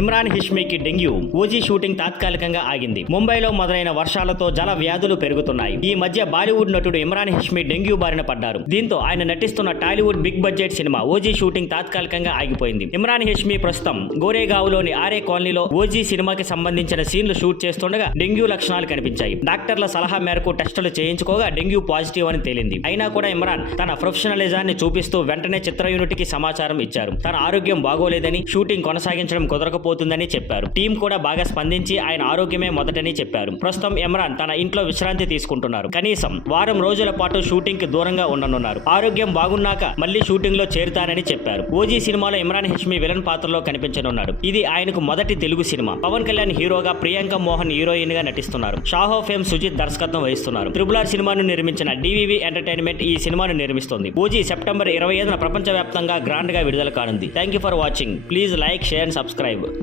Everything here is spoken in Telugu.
ఇమ్రాన్ హిష్మీకి డెంగ్యూ. ఓజీ షూటింగ్ తాత్కాలికంగా ఆగింది. ముంబైలో మొదలైన వర్షాలతో జల వ్యాధులు పెరుగుతున్నాయి. ఈ మధ్య బాలీవుడ్ నటుడు ఇమ్రాన్ హిష్మీ డెంగ్యూ బారిన పడ్డారు. దీంతో ఆయన నటిస్తున్న Tollywood big budget cinema OG shooting తాత్కాలికంగా ఆగిపోయింది. ఇమ్రాన్ హిష్మీ ప్రస్తుతం గోరేగావ్లోని ఆర్ఏ కాలనీలో ఓజీ సినిమాకి సంబంధించిన సీన్లు షూట్ చేస్తుండగా డెంగ్యూ లక్షణాలు కనిపించాయి. డాక్టర్ల సలహా మేరకు టెస్టులు చేయించుకోగా డెంగ్యూ పాజిటివ్ అని తేలింది. అయినా కూడా ఇమ్రాన్ తన ప్రొఫెషనలిజాన్ని చూపిస్తూ వెంటనే చిత్ర యూనిట్కి సమాచారం ఇచ్చారు. తన ఆరోగ్యం బాగోలేదని, షూటింగ్ కొనసాగించడం కుదరకపోతుందని చెప్పారు. టీం కూడా బాగా స్పందించి ఆయన ఆరోగ్యమే మొదటని చెప్పారు. ప్రస్తుతం ఇమ్రాన్ తన ఇంట్లో విశ్రాంతి తీసుకుంటున్నారు. కనీసం వారం రోజుల పాటు షూటింగ్ కి దూరంగా ఉండనున్నారు. ఆరోగ్యం బాగున్నాక మళ్లీ షూటింగ్ లో చేరుతానని చెప్పారు. ఓజీ సినిమాలో ఇమ్రాన్ హిష్మీ విలన్ పాత్రలో కనిపించనున్నాడు. ఇది ఆయనకు మొదటి తెలుగు సినిమా. పవన్ కళ్యాణ్ హీరోగా, ప్రియాంక మోహన్ హీరోయిన్ గా నటిస్తున్నారు. షాహో ఫేమ్ సుజిత్ దర్శకత్వం వహిస్తున్నారు. RRR సినిమాను నిర్మించిన DVV ఎంటర్టైన్మెంట్ ఈ సినిమాను నిర్మిస్తుంది. ఓజీ సెప్టెంబర్ 25న ప్రపంచవ్యాప్తంగా గ్రాండ్ గా విడుదల కానుంది. Thank you for watching. Please like, share and subscribe.